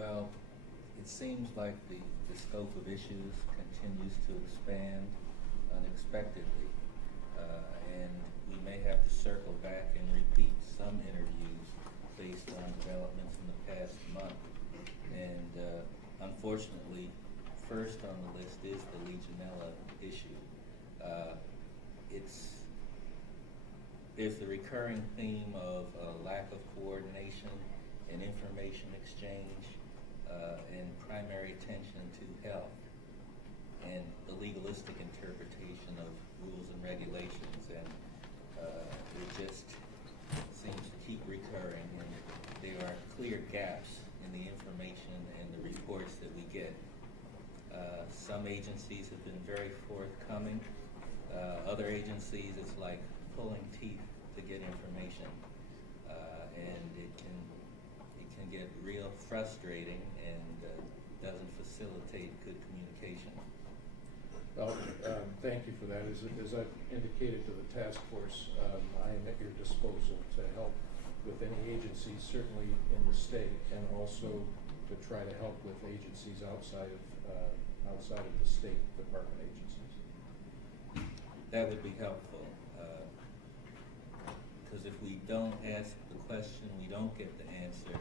Well, it seems like the scope of issues continues to expand unexpectedly. And we may have to circle back and repeat some interviews based on developments in the past month. And unfortunately, first on the list is the Legionella issue. There's the recurring theme of lack of coordination and information exchange and primary attention to health and the legalistic interpretation of rules and regulations, and it just seems to keep recurring, and there are clear gaps in the information and the reports that we get. Some agencies have been very forthcoming. Other agencies, it's like pulling teeth to get information, and it can get real frustrating and doesn't facilitate good communication. Well, thank you for that. As I've indicated to the task force, I am at your disposal to help with any agencies, certainly in the state, and also to try to help with agencies outside of the state department agencies. That would be helpful, because if we don't ask the question, we don't get the answer,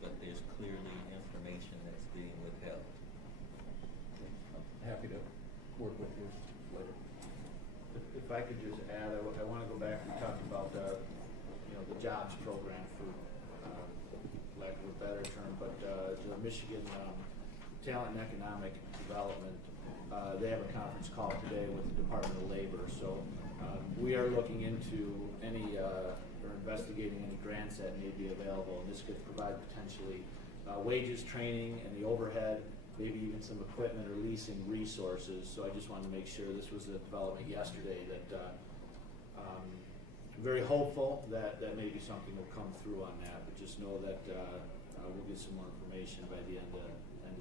but there's clearly information that's being withheld. I'm happy to work with you later. If I could just add, I want to go back and talk about the jobs program, for lack of a better term, but the Michigan Talent and Economic Development, they have a conference call today with the Department of Labor. So we are looking into any or investigating any grants that may be available, and this could provide potentially wages, training, and the overhead, maybe even some equipment or leasing resources. So I just wanted to make sure, this was a development yesterday, that very hopeful that maybe something will come through on that, but just know that we'll get some more information by the end of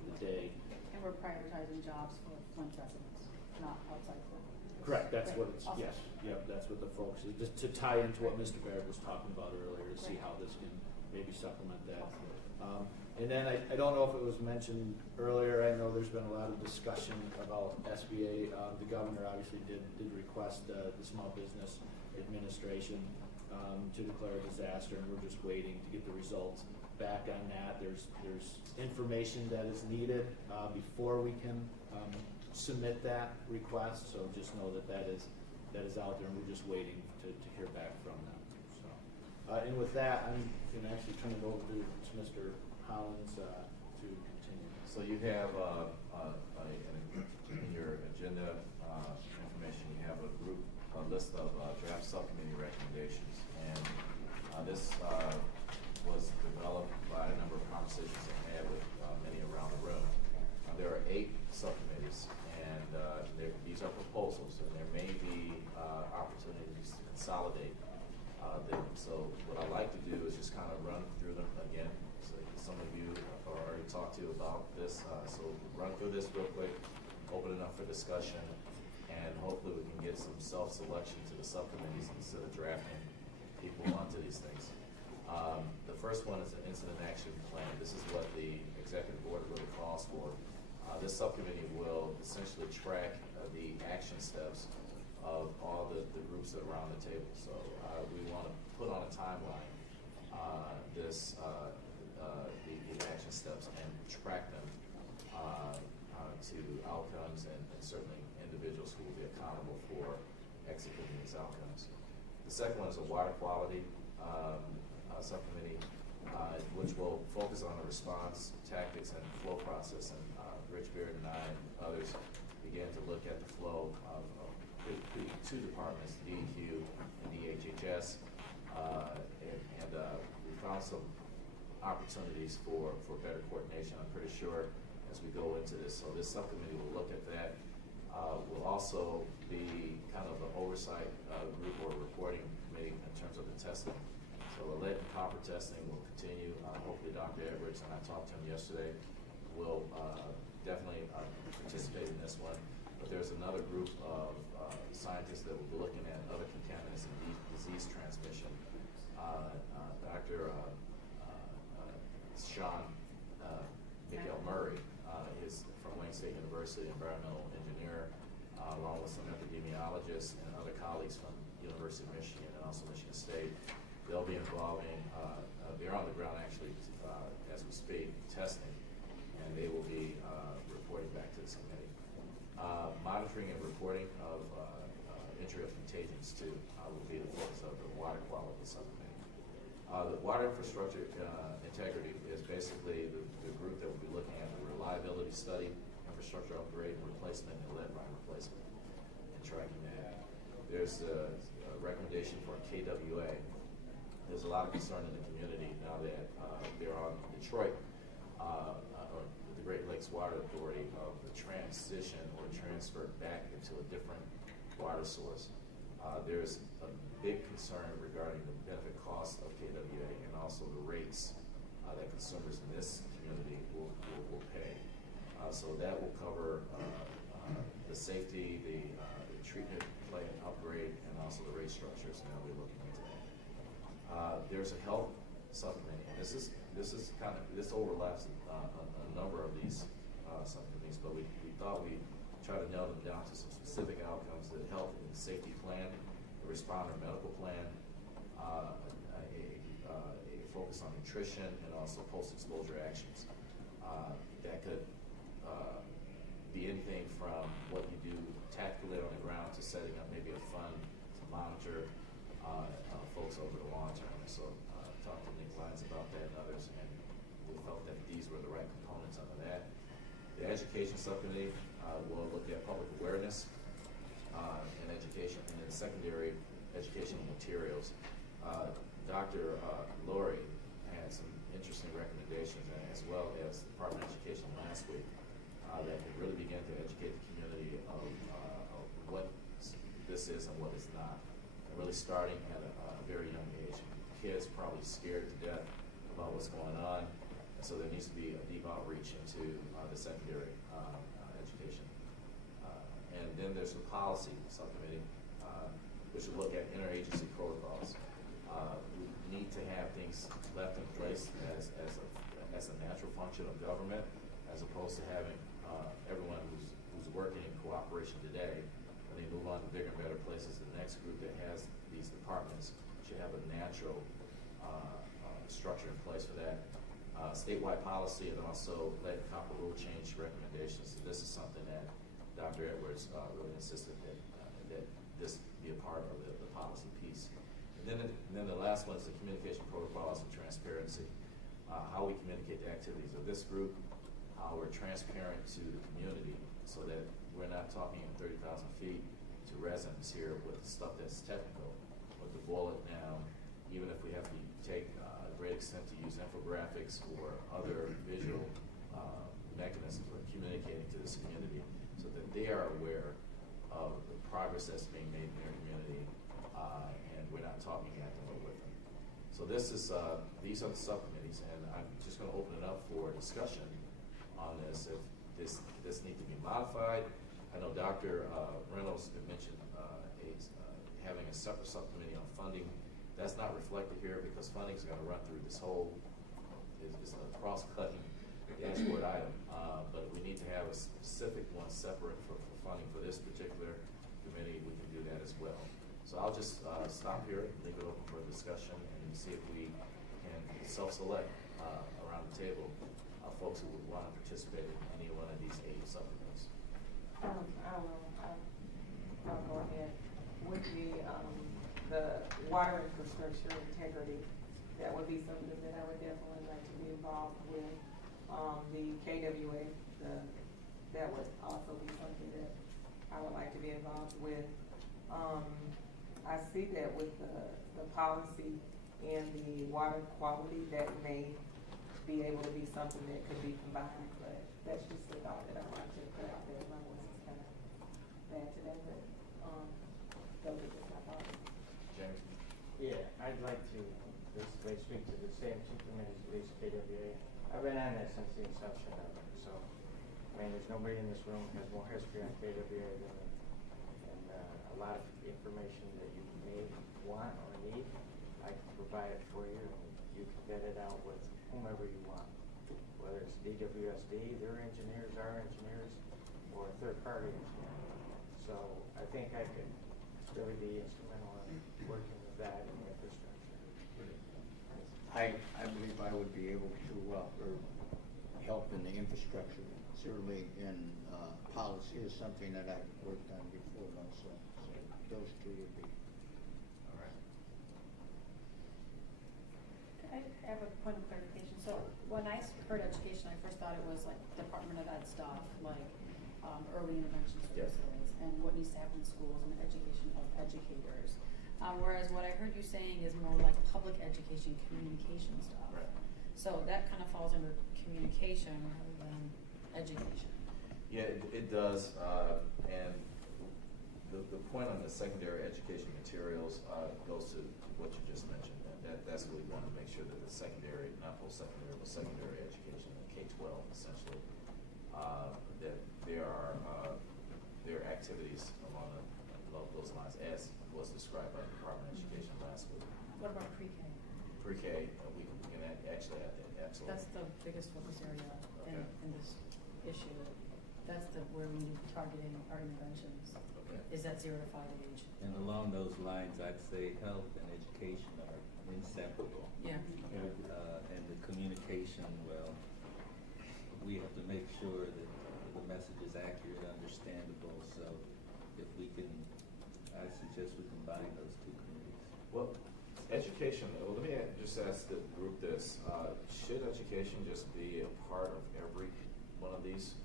the day. And we're prioritizing jobs for Flint residents, not outside Flint. Correct, that's Great. what it's, Awesome. yes, yep, that's what the focus is, just to tie into what Mr. Baird was talking about earlier, to see Great. how this can maybe supplement that. Awesome. And then I don't know if it was mentioned earlier, I know there's been a lot of discussion about SBA. The governor obviously did request the Small Business Administration to declare a disaster, and we're just waiting to get the results back on that. There's information that is needed before we can submit that request, so just know that is out there, and we're just waiting to hear back from them. So, and with that, I'm going to actually turn it over to Mr. Hollins to continue. So you have in your agenda information, you have a list of draft subcommittee recommendations, and this was developed by a number of conversations I had with many around the room. There are 8 subcommittees, and these are proposals, and there may be opportunities to consolidate them. So what I like to do is just kind of run through them again. So some of you have already talked to about this, so run through this real quick, open it up for discussion, and hopefully we can get some self-selection to the subcommittees instead of drafting people onto these things. The first one is an incident action plan. This is what the executive board really calls for. This subcommittee will essentially track the action steps of all the groups that are around the table. So we want to put on a timeline the action steps and track them to outcomes and certainly individuals who will be accountable for executing these outcomes. The second one is a water quality subcommittee, which will focus on the response, tactics, and flow process. And Rich Beard and I and others began to look at the flow of 2 departments, DEQ and DHHS, and we found some opportunities for better coordination, I'm pretty sure, as we go into this. So this subcommittee will look at that. Will also be kind of an oversight group or reporting committee in terms of the testing. So the lead and copper testing will continue. Hopefully Dr. Edwards, and I talked to him yesterday, will definitely participate in this one. But there's another group of scientists that will be looking at other contaminants and disease transmission. Dr. Sean University environmental engineer, along with some epidemiologists and other colleagues from University of Michigan and also Michigan State. They'll be involving, they're on the ground actually as we speak, testing, and they will be reporting back to this committee. Monitoring and reporting of entry of contagions too will be the focus of the water quality subcommittee. The water infrastructure integrity is basically the group that will be looking at the reliability study, infrastructure upgrade, replacement, and lead line replacement, and tracking that. There's a recommendation for KWA. There's a lot of concern in the community now that they're on Detroit, or the Great Lakes Water Authority, of the transition or transfer back into a different water source. There's a big concern regarding the benefit cost of KWA and also the rates that consumers in this community will pay. So that will cover the safety, the treatment plant upgrade, and also the rate structures, and we'll be looking into that. There's a health subcommittee, and this overlaps a number of these subcommittees, but we thought we'd try to nail them down to some specific outcomes: the health and safety plan, the responder medical plan, a focus on nutrition, and also post-exposure actions. That could be anything from what you do tactically on the ground to setting up maybe a fund to monitor folks over the long term. So talked to Nick Lyons about that and others, and we felt that these were the right components under that. The education subcommittee will look at public awareness and education, and then secondary educational materials. Dr. Lori had some interesting recommendations, and as well as the Department of Education last week, that could really begin to educate the community of what this is and what it's not. And really starting at a very young age. Kids probably scared to death about what's going on, and so there needs to be a deep outreach into the secondary education. And then there's the policy subcommittee, which will look at interagency protocols. We need to have things left in place as a natural function of government, as opposed to having everyone who's working in cooperation today, when they move on to bigger and better places, the next group that has these departments should have a natural structure in place for that. Statewide policy, and also lead and copper rule change recommendations. So this is something that Dr. Edwards really insisted that this be a part of the policy piece. And then the last one is the communication protocols and transparency. How we communicate the activities of this group, how we're transparent to the community, so that we're not talking 30,000 feet to residents here with stuff that's technical, but to boil it down, even if we have to take a great extent to use infographics or other visual mechanisms for communicating to this community, so that they are aware of the progress that's being made in their community, and we're not talking at them or with them. So this is these are the subcommittees, and I'm just going to open it up for discussion on this. If this needs to be modified, I know Dr. Reynolds had mentioned having a separate subcommittee on funding. That's not reflected here because funding is going to run through this whole. It's a cross-cutting dashboard item, but if we need to have a specific one separate for funding for this particular committee, we can do that as well. So I'll just stop here, leave it open for discussion, and see if we can self-select around the table folks who would want to participate in any one of these 8 subcommittees. I'll go ahead with the water infrastructure integrity. That would be something that I would definitely like to be involved with. The KWA, that would also be something that I would like to be involved with. I see that with the policy and the water quality, that may be able to be something that could be combined, but that's just a thought that I want to put out there. My voice is kind of bad today, but those are just my thoughts. James? Yeah, I'd like to basically speak to the same two committees, at least KWA. I've been on that since the inception of it, so I mean, there's nobody in this room who has more history on KWA than me, and a lot of information that you may want or need, I can provide it for you, and you can vet it out with whomever you want, whether it's DWSD, their engineers, our engineers, or a third-party engineer. So I think I could really be instrumental in working with that in the infrastructure. I believe I would be able to, or help in the infrastructure. Certainly in policy is something that I've worked on before also. So those two would be. All right. I have a point of clarification. So when I heard education, I first thought it was like Department of Ed stuff, like early intervention Yes. services and what needs to happen in schools and the education of educators. Whereas what I heard you saying is more like public education, communication stuff. Right. So that kind of falls under communication rather than education. Yeah, it does, and the point on the secondary education materials goes to what you just mentioned. That's what we want to make sure that the secondary, not post-secondary, but secondary education, K-12 essentially, that there are activities along those lines as was described by the Department of Education last week. What about pre-K? Pre-K, we can actually add that, absolutely. That's the biggest focus area Okay. in this issue. That's where we need targeting our interventions. Okay. Is that 0 to 5 age? And along those lines, I'd say health and education are inseparable. Yeah. And the communication, well, we have to make sure that the message is accurate, understandable. So if we can, I suggest we combine those two committees. Well, education, let me just ask the group this. Should education just be a part of every one of these?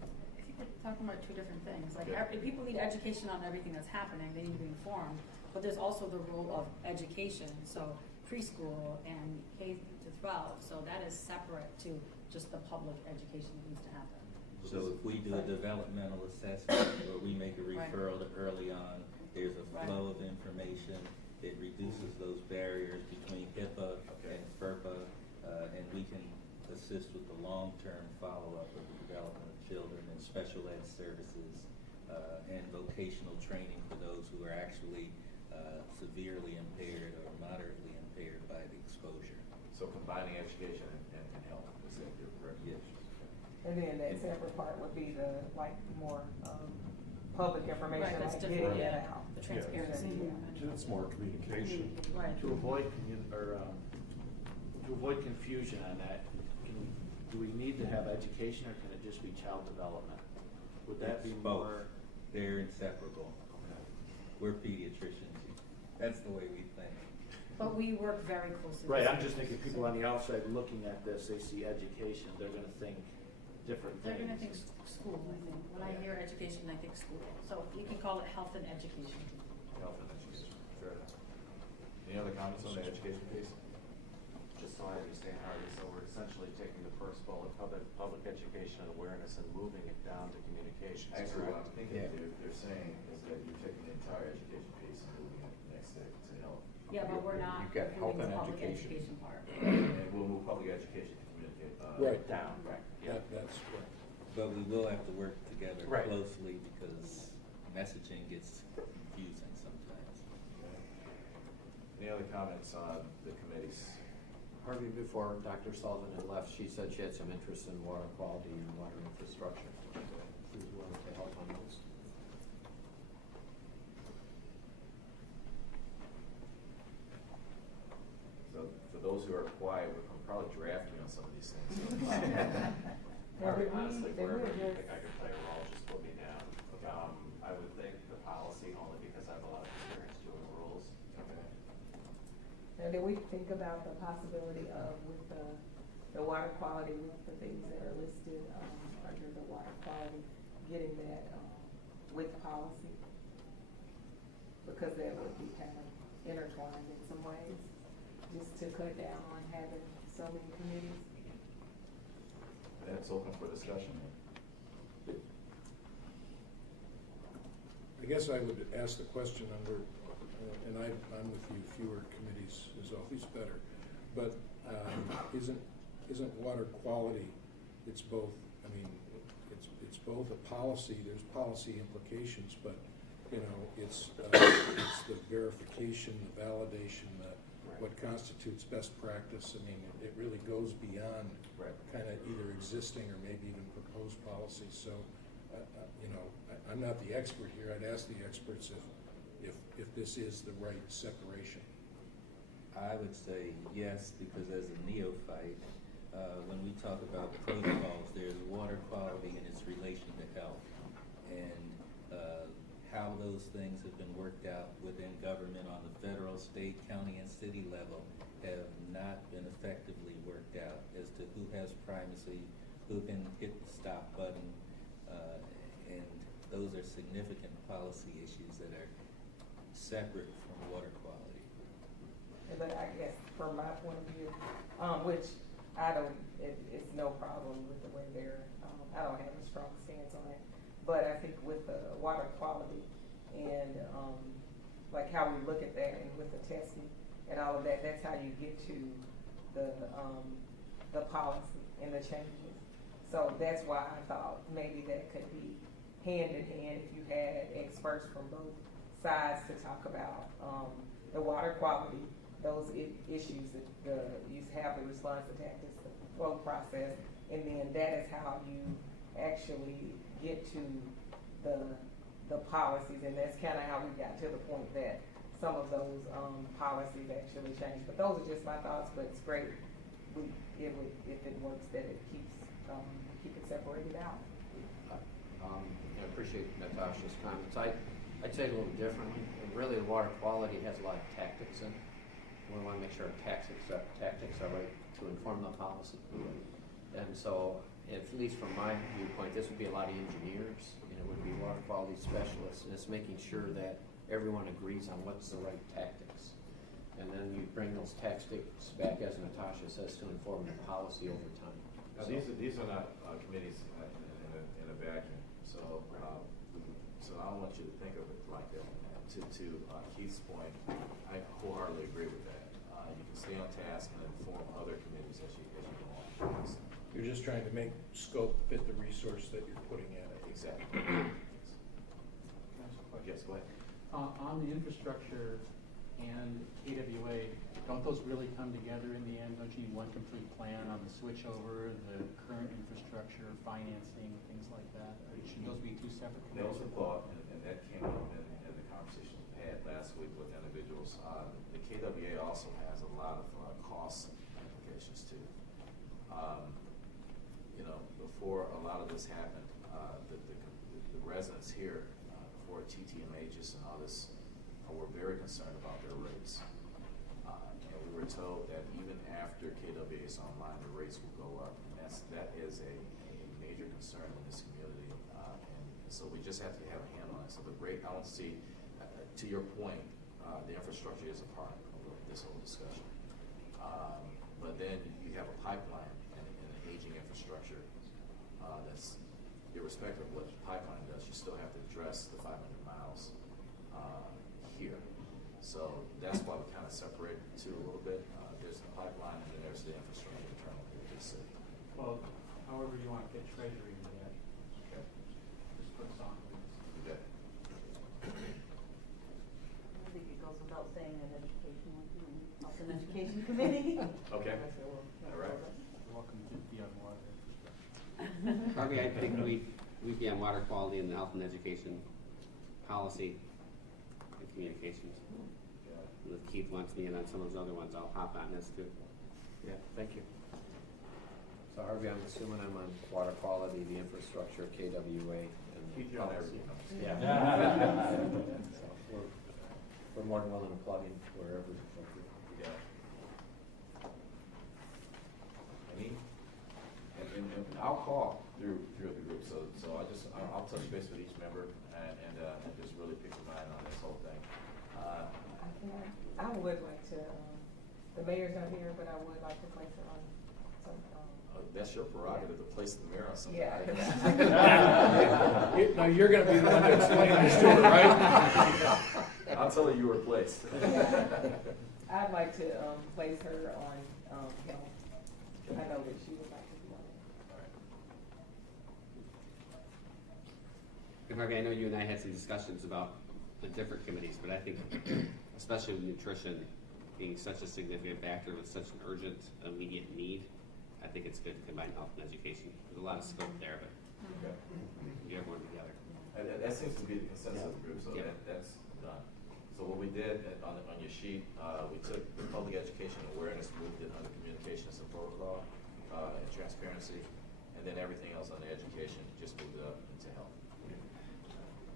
I think we're talking about two different things. Like, Yeah. people need education on everything that's happening. They need to be informed. But there's also the role of education. So preschool and K to 12. So that is separate to just the public education that needs to happen. So if we do a developmental assessment or we make a referral to early on, there's a Right. flow of information. It reduces those barriers between HIPAA and FERPA, and we can assist with the long-term follow-up of the development of children and special ed services and vocational training for those who are actually severely impaired or moderately impaired by the exposure. So combining education and health, is that your correct? Yes. And then that separate part would be the, like, more, public information, Right, that's like different, getting yeah. it out. The transparency. Yeah. It's more communication. Right. To avoid confusion on that, do we need to have education or can it just be child development? Would that be It's both. more? They're inseparable. We're pediatricians. That's the way we think. But we work very closely. Right, with I'm just thinking schools. people on the outside looking at this, they see education, they're gonna think different They're things. gonna think school, I think. When I hear education, I think school. So you can call it health and education. Health and education, fair enough. Any other comments on the education piece? Just so I understand, Harvey, so we're essentially taking the first bullet, public education and awareness, and moving it down to communications, Actually, what I'm correct? thinking Yeah. they're saying is that you're taking the entire education piece and moving it next to health. Yeah, but we're not You've got health doing the and public education. education part. And we'll move public education to communicate. Right. Down, Right. yeah. That's right. But we will have to work together Right. closely because messaging gets confusing sometimes. Any other comments on the committees? Harvey, before Dr. Sullivan had left, she said she had some interest in water quality and water infrastructure. She was willing to help on those. So for those who are quiet, we're probably drafting on some of these things. Harvey, Did we- honestly, did we wherever you address- think I could play a role, just put me down. I would think the policy, only because I have a lot of experience doing rules. Okay. And then we think about the possibility of with the water quality, with the things that are listed, under the water quality, getting that, with policy. Because that would be kind of intertwined in some ways, just to cut down on having so many committees. That's open for discussion. I guess I would ask the question under, and I'm with you, fewer committees is always better. But isn't water quality, it's both, I mean, it's both a policy, there's policy implications, but, you know, it's the verification, the validation, what constitutes best practice. I mean, it really goes beyond Right. kind of either existing or maybe even proposed policies. So I'm not the expert here. I'd ask the experts if this is the right separation. I would say yes, because as a neophyte, when we talk about protocols, there's water quality and its relation to health. And how those things have been worked out within government on the federal, state, county, and city level have not been effectively worked out as to who has primacy, who can hit the stop button, and those are significant policy issues that are separate from water quality. But I guess from my point of view, which it's no problem with the way they're, I don't have a strong stance on it. But I think with the water quality and like how we look at that and with the testing and all of that, that's how you get to the policy and the changes. So that's why I thought maybe that could be hand in hand if you had experts from both sides to talk about the water quality, those issues that you have the response to tactics, the flow process, and then that is how you actually get to the policies, and that's kind of how we got to the point that some of those policies actually changed. But those are just my thoughts. But it's great if it works that it keep it separated out. I appreciate Natasha's comments. I'd say it a little differently. Really, the water quality has a lot of tactics in it. We want to make sure our tactics are right to inform the policy. And so, at least from my viewpoint, this would be a lot of engineers, and it would be water quality specialists, and it's making sure that everyone agrees on what's the right tactics. And then you bring those tactics back, as Natasha says, to inform the policy over time. Now, these are not committees in a vacuum. So I don't want you to think of it like that. To Keith's point, I wholeheartedly agree with that. You can stay on task and inform other committees as you go on. You're just trying to make scope fit the resource that you're putting at it. Exactly. Yes, go ahead. On the infrastructure and KWA, don't those really come together in the end? Don't you need one complete plan on the switchover, the current infrastructure, financing, things like that? Or should those be two separate That was a committees? thought, and that came up in the conversation we had last week with individuals. The KWA also has a lot of cost implications too. Before a lot of this happened, the residents here, before TTMHs and all this, were very concerned about their rates. And we were told that even after KWA is online, the rates will go up. And that is a major concern in this community. And so we just have to have a handle on it. So the rate, I don't see, to your point, the infrastructure is a part of this whole discussion. But then you have a pipeline and an aging infrastructure that's irrespective of what the pipeline does, you still have to address the 500 miles here. So that's why we kind of separate the two a little bit. There's the pipeline and then there's the infrastructure internal here to the city. Well, however you want to get treasury into that. Okay. Just put us on, please. You bet. I think it goes without saying that education would be health and education committee. Okay. All right. You're welcome to be on water infrastructure. Harvey, I think we'd be on water quality and the health and education policy and communications. If Keith wants me in on some of those other ones, I'll hop on this too. Yeah, thank you. So Harvey, I'm assuming I'm on water quality, the infrastructure, KWA, and Keith, you're on policy. everything. Yeah. So we're more than willing to plug in wherever. Yeah. And I'll call through the group, so I'll touch base with each member and just really pick your mind on this whole thing. I would like to, the mayor's not here, but I would like to place her on some, That's your prerogative to place the mayor on something. yeah. Now, you're going to be the one to explain this to her, right? I'll tell her you were placed. I'd like to place her on health. I know that she would like to be on it. And Harvey, I know you and I had some discussions about the different committees, but I think, especially with nutrition being such a significant factor with such an urgent, immediate need, I think it's good to combine health and education. There's a lot of scope there, but Okay. get everyone together. That seems to be the consensus group, so Yeah. that's done. So what we did on your sheet, we took the public education awareness, moved it under communications and protocol, and transparency, and then everything else under education, just moved it up into health.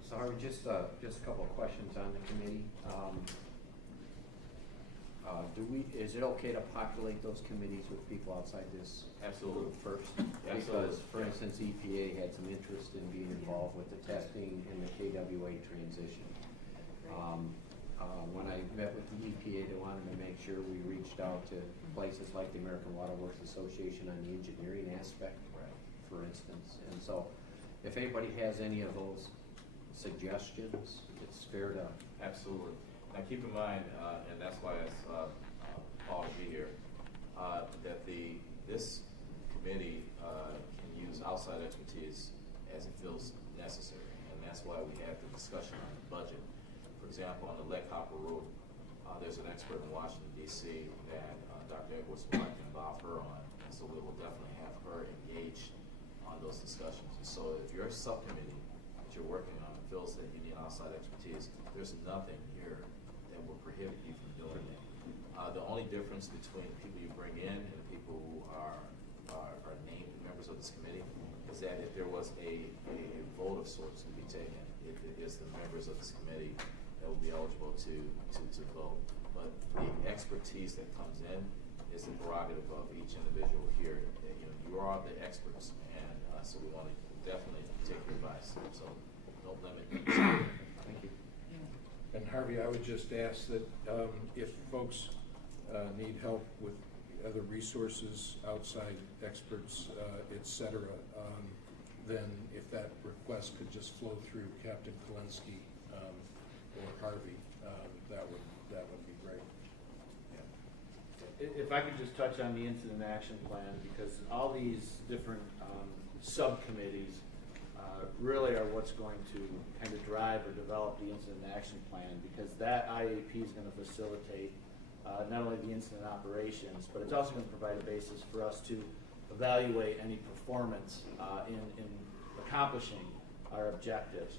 So Harvey, just a couple of questions on the committee. Is it okay to populate those committees with people outside this Absolutely. group first? Absolutely. Because, for Yeah. instance, EPA had some interest in being involved with the testing and the KWA transition. When I met with the EPA, they wanted to make sure we reached out to places like the American Water Works Association on the engineering aspect, for instance. And so, if anybody has any of those suggestions, it's fair to. Absolutely. Now keep in mind, and that's why it's Paul to be here, that this committee can use outside expertise as it feels necessary, and that's why we had the discussion on the budget. For example, on the Leck Hopper Road, there's an expert in Washington D.C. that Dr. Edwards would like to involve her on, and so we will definitely have her engaged on those discussions. And so if you're a subcommittee that you're working on and feels that you need outside expertise, there's nothing here that will prohibit you from doing that. The only difference between the people you bring in and the people who are named members of this committee is that if there was a vote of sorts to be taken, it is the members of this committee that will be eligible to vote. But the expertise that comes in is the prerogative of each individual here. You are the experts, and so we want to definitely take your advice. So don't limit. Thank you. And Harvey, I would just ask that if folks need help with other resources, outside experts, et cetera, then if that request could just flow through Captain Kolensky or Harvey, that would be great. If I could just touch on the incident action plan, because all these different subcommittees really are what's going to kind of drive or develop the incident action plan, because that IAP is going to facilitate not only the incident operations, but it's also going to provide a basis for us to evaluate any performance in accomplishing our objectives.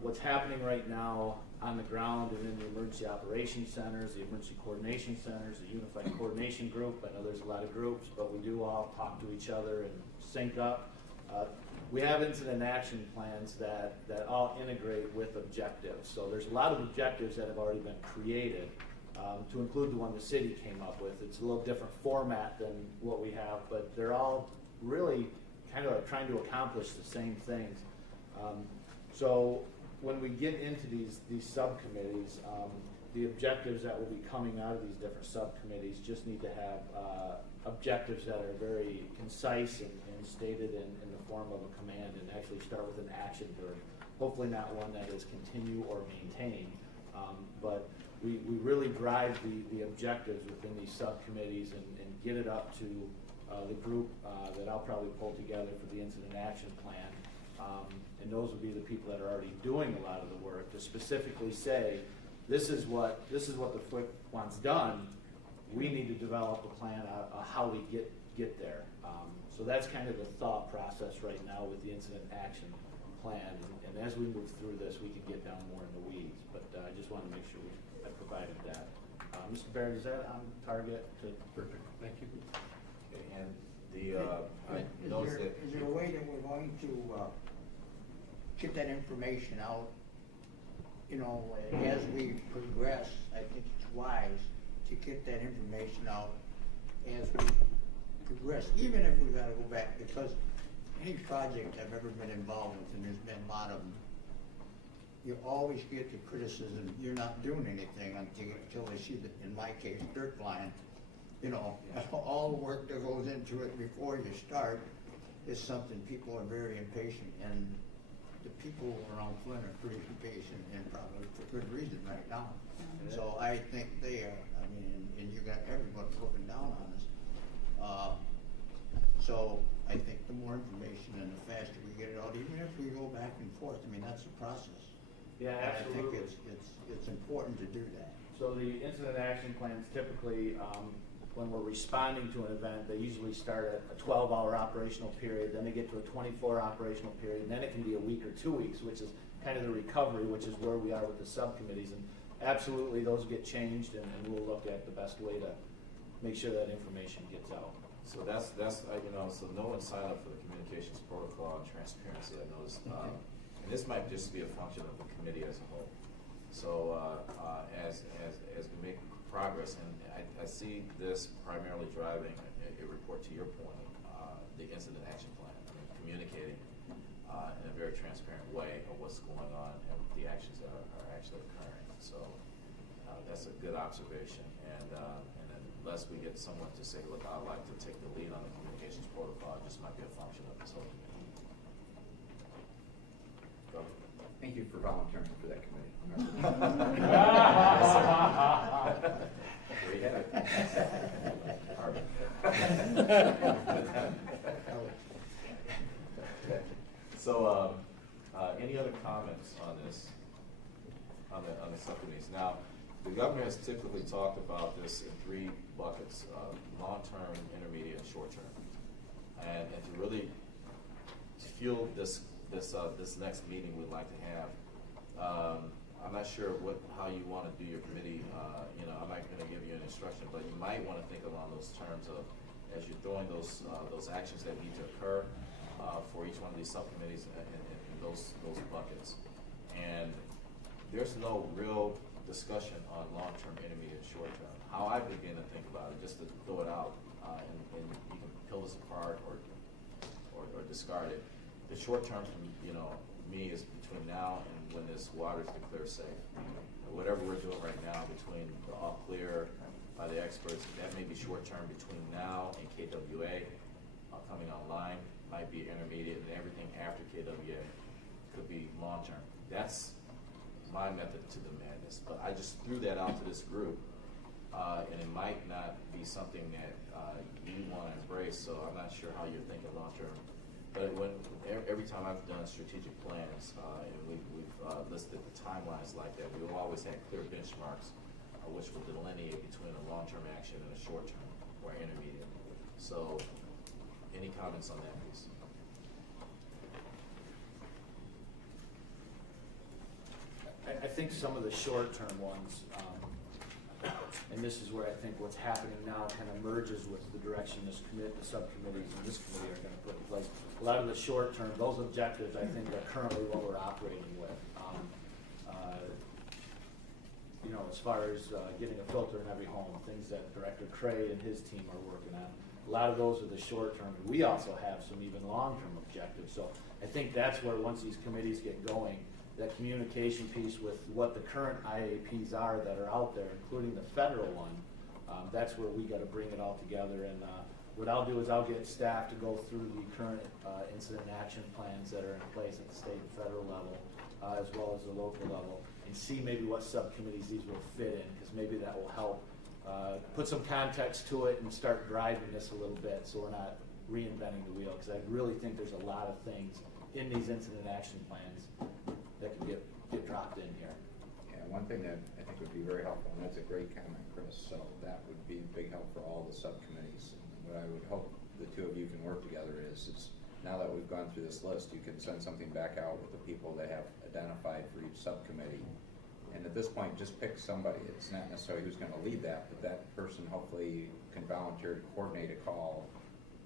What's happening right now on the ground and in the emergency operations centers, the emergency coordination centers, the unified coordination group. I know there's a lot of groups, but we do all talk to each other and sync up. We have incident action plans that all integrate with objectives. So there's a lot of objectives that have already been created to include the one the city came up with. It's a little different format than what we have, but they're all really kind of trying to accomplish the same things. So when we get into these subcommittees, the objectives that will be coming out of these different subcommittees just need to have objectives that are very concise and stated in the form of a command, and actually start with an action verb. Hopefully not one that is continue or maintain, but we really drive the objectives within these subcommittees and get it up to the group that I'll probably pull together for the incident action plan. And those will be the people that are already doing a lot of the work to specifically say, this is what the FWICC wants done. We need to develop a plan on how we get there. So that's kind of the thought process right now with the incident action plan. And as we move through this, we can get down more in the weeds. But I just want to make sure I provided that. Mr. Barrett, is that on target? Perfect. Thank you. Okay, and Is there a way that we're going to get that information out? You know, as we progress, I think it's wise to get that information out as we progress, even if we gotta go back, because any project I've ever been involved with, and there's been a lot of them, you always get the criticism, you're not doing anything until they see that, in my case, dirt flying. You know, all the work that goes into it before you start is something people are very impatient, and the people around Flint are pretty impatient, and probably for good reason right now. So I think they are, I mean, and you got everybody looking down on us. So I think the more information and the faster we get it out, even if we go back and forth, I mean, that's the process. Yeah, absolutely. I think it's important to do that. So the incident action plans typically, when we're responding to an event, they usually start at a 12-hour operational period, then they get to a 24 operational period, and then it can be a week or 2 weeks, which is kind of the recovery, which is where we are with the subcommittees. And absolutely, those get changed, and we'll look at the best way to make sure that information gets out. So that's so no one signed up for the communications protocol and transparency, I noticed. And this might just be a function of the committee as a whole. So as we make progress, and I see this primarily driving a report, to your point, the incident action plan. I mean, communicating in a very transparent way of what's going on and the actions that are actually occurring. So that's a good observation. And unless we get someone to say, look, I'd like to take the lead on the communications protocol, it just might be a function of this whole committee. Go. Thank you for volunteering for that committee. We had it. So, any other comments on this, on the subcommittees? Now, the governor has typically talked about this in 3 buckets: long-term, intermediate, and short-term. And to really fuel this next meeting we'd like to have, I'm not sure how you want to do your committee. I'm not going to give you an instruction, but you might want to think along those terms of, as you're throwing those actions that need to occur for each one of these subcommittees in those buckets. And there's no real discussion on long-term, intermediate, short-term. How I begin to think about it, just to throw it out, and you can peel this apart or discard it. The short-term, me, is between now and when this water is declared safe. Whatever we're doing right now between the all clear by the experts, that may be short-term between now and KWA coming online, might be intermediate, and everything after KWA could be long-term. That's my method to the madness, but I just threw that out to this group, and it might not be something that you want to embrace, so I'm not sure how you're thinking long-term. But every time I've done strategic plans, and we've listed the timelines like that, we've always had clear benchmarks which will delineate between a long-term action and a short-term or intermediate. So, any comments on that, please? I think some of the short-term ones, and this is where I think what's happening now kind of merges with the direction the subcommittees and this committee are going to put in place. A lot of the short-term, those objectives, I think, are currently what we're operating with. As far as getting a filter in every home, things that Director Cray and his team are working on. A lot of those are the short-term, and we also have some even long-term objectives. So I think that's where, once these committees get going, that communication piece with what the current IAPs are that are out there, including the federal one, that's where we got to bring it all together. And what I'll do is I'll get staff to go through the current incident action plans that are in place at the state and federal level, as well as the local level, and see maybe what subcommittees these will fit in, because maybe that will help put some context to it and start driving this a little bit, so we're not reinventing the wheel. Because I really think there's a lot of things in these incident action plans that can get dropped in here. Yeah, one thing that I think would be very helpful, and that's a great comment, Chris, so that would be a big help for all the subcommittees. And what I would hope the two of you can work together is now that we've gone through this list, you can send something back out with the people that have identified for each subcommittee. And at this point, just pick somebody. It's not necessarily who's going to lead that, but that person hopefully can volunteer to coordinate a call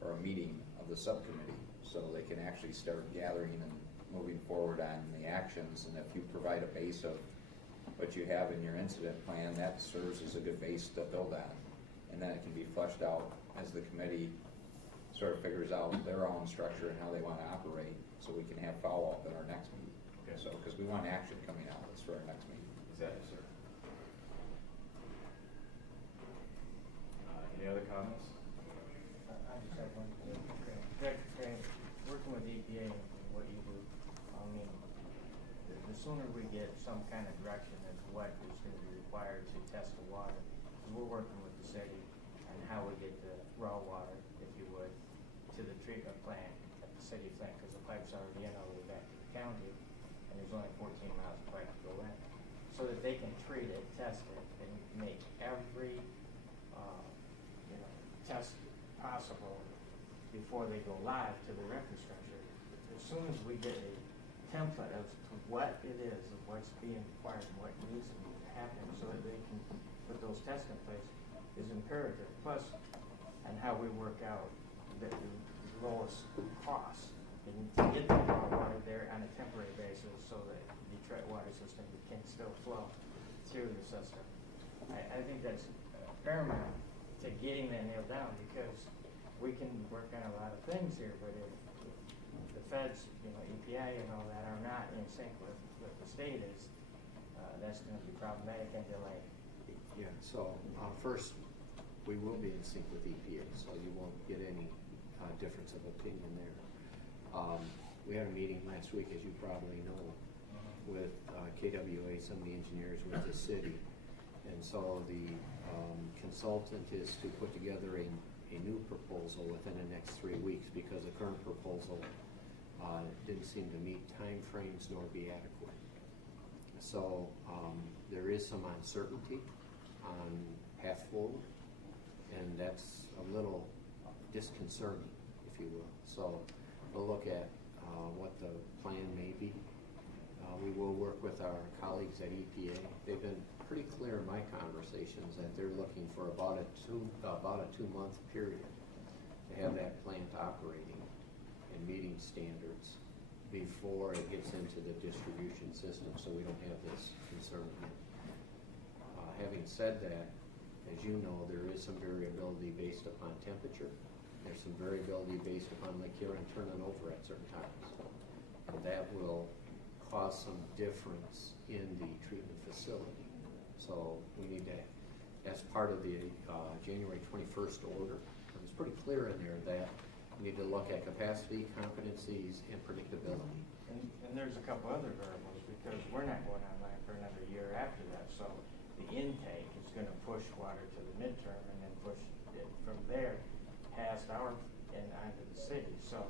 or a meeting of the subcommittee, so they can actually start gathering and moving forward on the actions. And if you provide a base of what you have in your incident plan, that serves as a good base to build on. And then it can be fleshed out as the committee sort of figures out their own structure and how they want to operate, so we can have follow-up at our next meeting. Okay. So, because we want action coming out, that's for our next meeting. Exactly, sir. Any other comments? I just have one thing. Director Craig, working with EPA and what you do, I mean, the sooner we get some kind of direction as to what is going to be required to test the water, because we're working with the city on how we get the raw water, if you would, to the treatment plant at the city plant, because the pipe's already in all the way back to the county, and there's only 14 miles of pipe to go in, so that they can treat it, test it, and make every test possible before they go live to their infrastructure. As soon as we get a template of what it is and what's being required and what needs to be happening so that they can put those tests in place is imperative. Plus, and how we work out the lowest cost and to get the raw water there on a temporary basis so that the Detroit water system can still flow through the system. I think that's paramount to getting that nailed down, because we can work on a lot of things here, but if the feds, EPA and all that are not in sync with the state is, that's going to be problematic and delayed. Yeah, so first, we will be in sync with EPA, so you won't get any difference of opinion there. We had a meeting last week, as you probably know, with KWA, some of the engineers with the city. And so the consultant is to put together a new proposal within the next 3 weeks, because the current proposal didn't seem to meet timeframes nor be adequate. So there is some uncertainty on path forward, and that's a little disconcerting, if you will. So we'll look at what the plan may be. We will work with our colleagues at EPA. They've been pretty clear in my conversations that they're looking for about a 2-month period to have that plant operating and meeting standards before it gets into the distribution system, so we don't have this concern again. Having said that, as you know, there is some variability based upon temperature. There's some variability based upon Lake Huron turning over at certain times. And that will cause some difference in the treatment facility. So we need to, as part of the January 21st order, it was pretty clear in there that we need to look at capacity, competencies, and predictability. And there's a couple other variables, because we're not going online for another year after that. So the intake is going to push water to the midterm and then push it from there past our and onto the city. So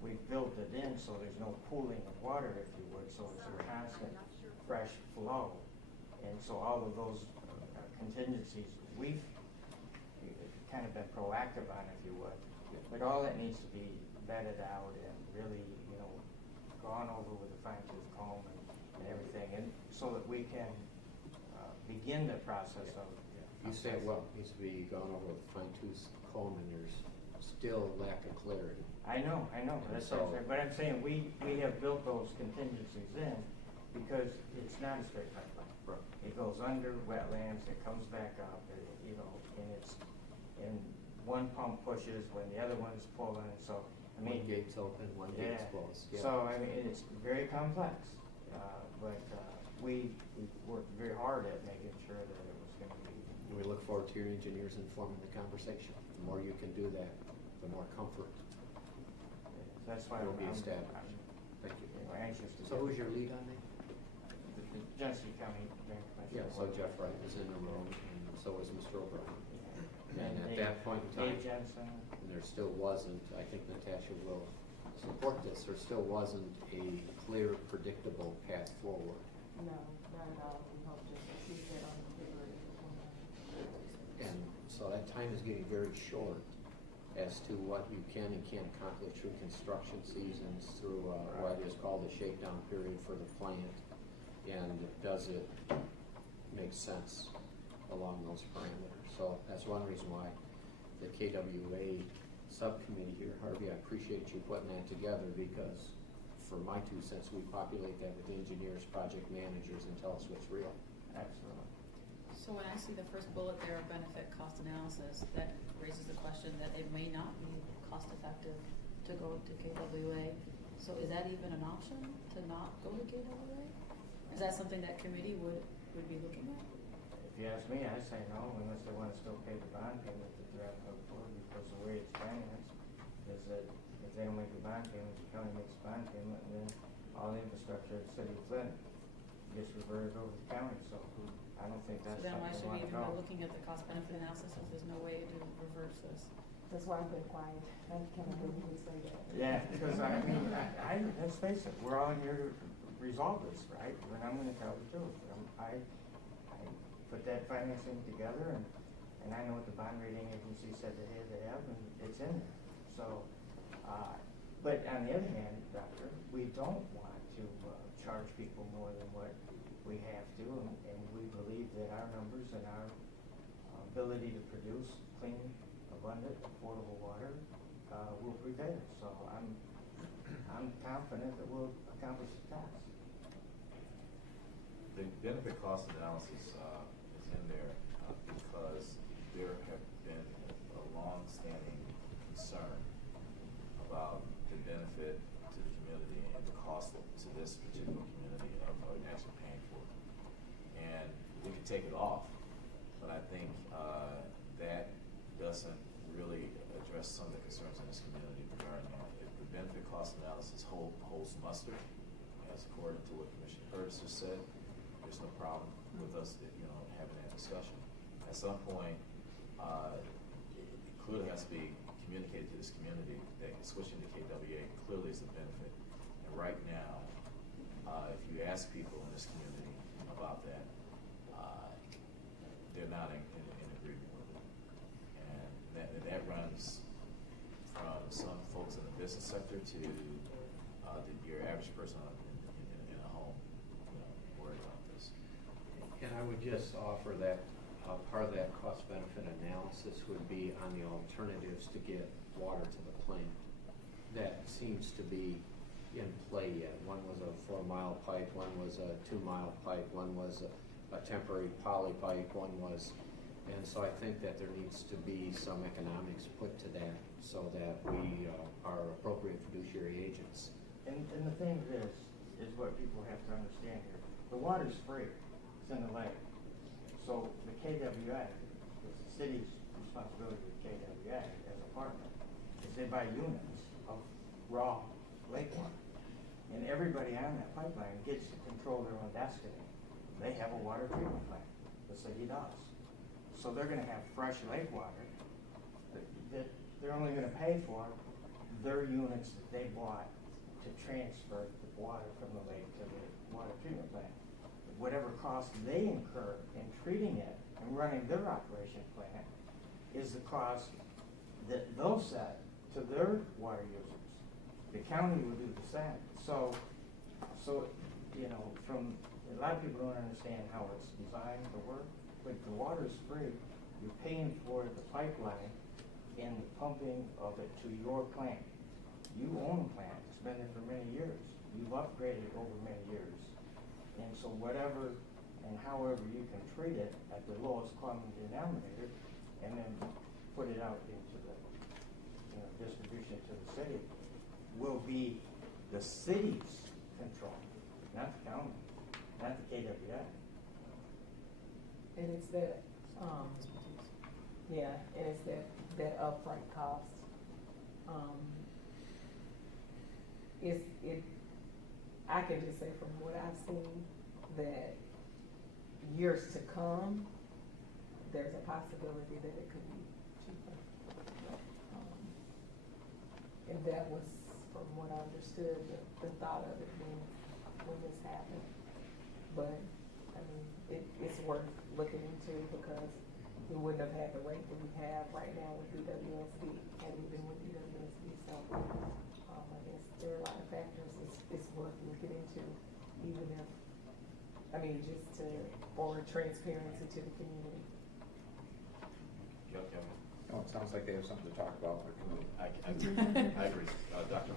we've built it in so there's no pooling of water, if you would, so it's a constant fresh flow. And so all of those contingencies we've kind of been proactive on, if you would. But all that needs to be vetted out and really, gone over with a fine-tooth comb and everything, and so that we can begin the process of. You say, well, it needs to be gone over with a fine-tooth comb, and there's still lack of clarity. I know, that's what I'm saying, but I'm saying we have built those contingencies in because it's not a straight pipeline. Right. It goes under wetlands, it comes back up, and one pump pushes when the other one's pulling, so, One gate's open, one gate's closed. Yeah. So, it's very complex, but we worked very hard at making sure that it was gonna be. We look forward to your engineers informing the conversation. The more you can do that, the more comfort That's why will be I'm established. Thank you. Anxious to. So who's your lead on that? The Genesee County Drain Commission. Yeah, so Jeff Wright is in the room, and so is Mr. O'Brien. And at Dave- that point in time, Dave Jensen. and there still wasn't, I think Natasha will support this, there still wasn't a clear, predictable path forward. No, not at all. We hope just to keep it on the paper. And so that time is getting very short as to what you can and can't accomplish through construction seasons, through what is called the shakedown period for the plant. And does it make sense along those parameters? So that's one reason why the KWA subcommittee here, Harvey, I appreciate you putting that together, because for my 2 cents, we populate that with engineers, project managers, and tell us what's real. Absolutely. So when I see the first bullet there of benefit cost analysis, that raises the question that it may not be cost effective to go to KWA. So is that even an option to not go to KWA? Is that something that committee would be looking at? If you ask me, I say no, unless they want to still pay the bond payment that they're having to for, because the way it's financed is that if they don't make the bond payment, the county makes the bond payment, and then all the infrastructure at the city of Flint gets reverted over to the county, so I don't think that's So then why should something we we want to even go. be looking at the cost benefit analysis if there's no way to reverse this? That's why I've been quiet. I can't believe you say that. Yeah, because let's face it, we're all here to resolve this, right? And I'm gonna tell the truth. I put that financing together, and and I know what the bond rating agency said they had to have, and it's in there. So, but on the other hand, Doctor, we don't want to charge people more than what we have to, and we believe that our numbers and our ability to produce clean, abundant, affordable water will prevail. So I'm confident that we'll accomplish the task. The benefit cost analysis is in there because there have been a long-standing concern about the benefit to the community and the cost to this particular community of actually paying for it. And we can take it off, but I think that doesn't really address some of the concerns in this community regarding that. If the benefit cost analysis holds muster, as according to what Commissioner Curtis just said, there's no problem with us, having that discussion. At some point, it clearly has to be communicated to this community that switching to KWA clearly is a benefit. And right now, if you ask people in this community about that, they're not in agreement with it. And that runs from some folks in the business sector to your average person in a home, worried about this. And I would just offer that part of that cost-benefit analysis would be on the alternatives to get water to the plant. That seems to be in play yet. One was a 4-mile pipe, one was a 2-mile pipe, one was a temporary poly pipe, one was, and so I think that there needs to be some economics put to that so that we are appropriate fiduciary agents. And the thing is what people have to understand here. The water's free. It's in the lake. So the KWA, it's the city's responsibility with KWA as a partner, is they buy units of raw lake water. And everybody on that pipeline gets to control their own destiny. They have a water treatment plant. The city does. So they're going to have fresh lake water that they're only going to pay for their units that they bought to transfer the water from the lake to the water treatment plant. Whatever cost they incur in treating it and running their operation plant is the cost that they'll set to their water users. The county will do the same. So from a lot of people don't understand how it's designed to work, but the water's free. You're paying for the pipeline and the pumping of it to your plant. You own the plant. It's been there for many years. You've upgraded over many years. And so whatever and however you can treat it at the lowest common denominator and then put it out into the distribution to the city will be the city's control, not the county, not the KWA. And it's that, and it's that upfront cost. I can just say from what I've seen that years to come, there's a possibility that it could be cheaper. And that was, from what I understood, the thought of it when this happened. But I mean, it's worth looking into because we wouldn't have had the rate that we have right now with BWSD and even with BWSD. So I guess there are a lot of factors it's worth looking into, even if, just for transparency to the community. Yep. Oh, it sounds like they have something to talk about in their I agree. Dr.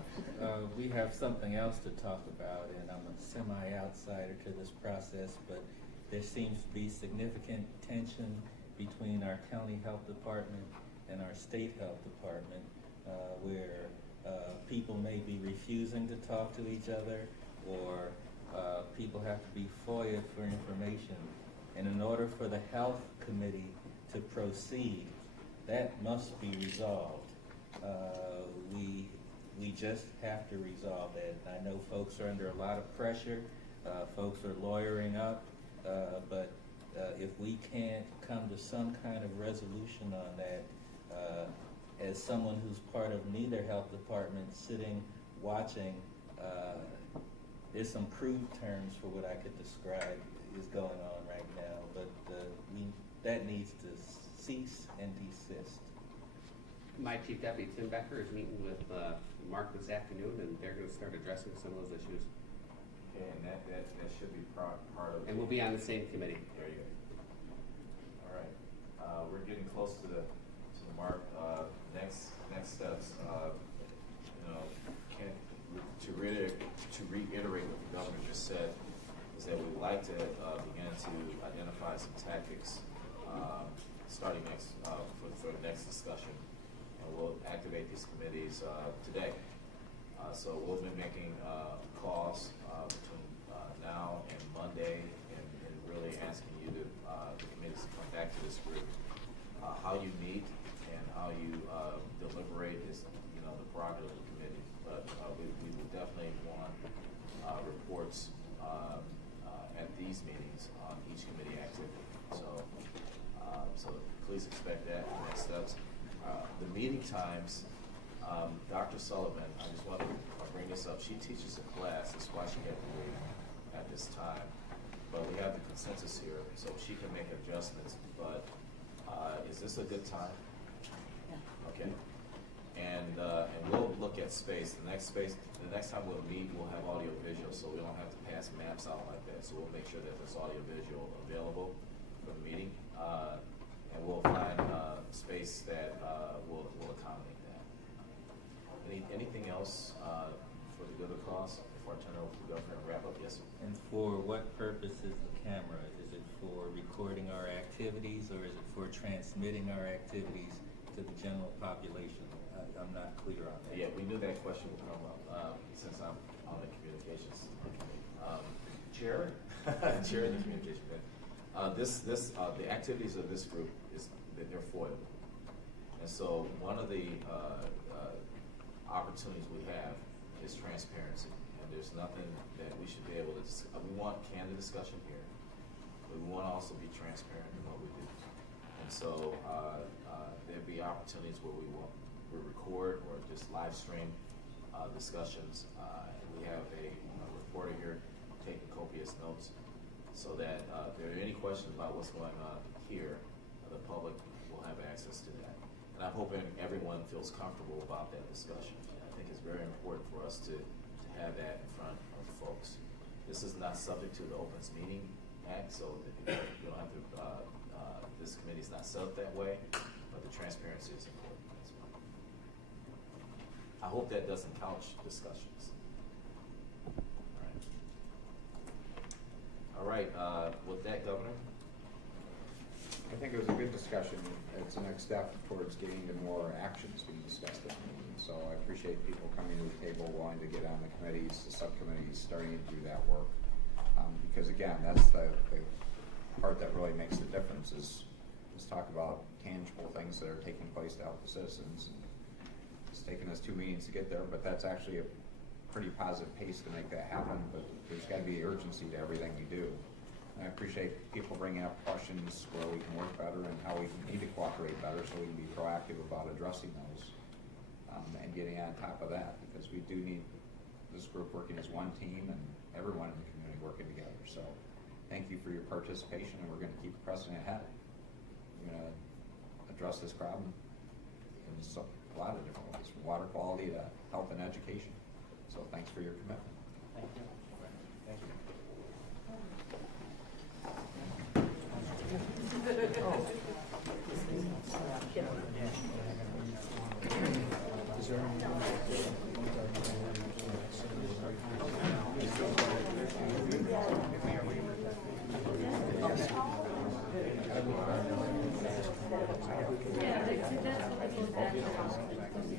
We have something else to talk about, and I'm a semi-outsider to this process, but there seems to be significant tension between our county health department and our state health department, where people may be refusing to talk to each other, or people have to be FOIA'd for information. And in order for the health committee to proceed, that must be resolved. We just have to resolve that. And I know folks are under a lot of pressure. Folks are lawyering up, but if we can't come to some kind of resolution on that, as someone who's part of neither health department sitting watching, there's some crude terms for what I could describe is going on right now, but that needs to cease and desist. My chief deputy, Tim Becker, is meeting with Mark this afternoon, and they're going to start addressing some of those issues. Okay, and that should be part of. And we'll be on the same committee. There you go. All right, we're getting close to the mark. Next steps, to reiterate what the governor just said, is that we'd like to begin to identify some tactics starting next for the next discussion, and we'll activate these committees today. So we'll be making calls between now and Monday, and really asking you to the committees to come back to this group. How you meet and how you deliberate is, the prerogative of the committee. But we will definitely want reports at these meetings on each committee activity. So please expect that in the next steps. The meeting times, Dr. Sullivan, I just want to bring this up. She teaches a class, that's why she had to leave at this time. But we have the consensus here, so she can make adjustments. But is this a good time? Yeah. Okay. And we'll look at space. The next time we'll meet, we'll have audio visual, so we don't have to pass maps out like that. So we'll make sure that there's audio visual available for the meeting, and we'll find space that will accommodate that. Anything else for the good of the cause before I turn it over to the governor and wrap up? Yes, sir. And for what purpose is the camera? Is it for recording our activities, or is it for transmitting our activities to the general population? I'm not clear on that. Yeah, we knew that question would come up since I'm on the communications committee. Chair? Chair of the communication committee. The activities of this group is that they're foiled. And so one of the opportunities we have is transparency. And there's nothing that we should be able to, we want candid discussion here, but we want to also be transparent in what we do. And so there'll be opportunities where we record or just live stream discussions. We have a reporter here taking copious notes, so that if there are any questions about what's going on here, the public will have access to that. And I'm hoping everyone feels comfortable about that discussion. And I think it's very important for us to have that in front of folks. This is not subject to the Opens Meeting Act, so you don't have to, this committee is not set up that way, but the transparency is important as well. I hope that doesn't couch discussions. All right, with that, Governor? I think it was a good discussion. It's the next step towards getting to more actions being discussed at the meeting. So I appreciate people coming to the table, wanting to get on the committees, the subcommittees, starting to do that work. Because again, that's the part that really makes the difference is talk about tangible things that are taking place to help the citizens. It's taken us 2 meetings to get there, but that's actually a pretty positive pace to make that happen. But there's got to be urgency to everything we do. I appreciate people bringing up questions where we can work better and how we need to cooperate better so we can be proactive about addressing those and getting on top of that, because we do need this group working as one team and everyone in the community working together. So thank you for your participation, and we're going to keep pressing ahead. We're going to address this problem in a lot of different ways, from water quality to health and education. So thanks for your commitment. Thank you. Thank you. Yeah, that's what I mean.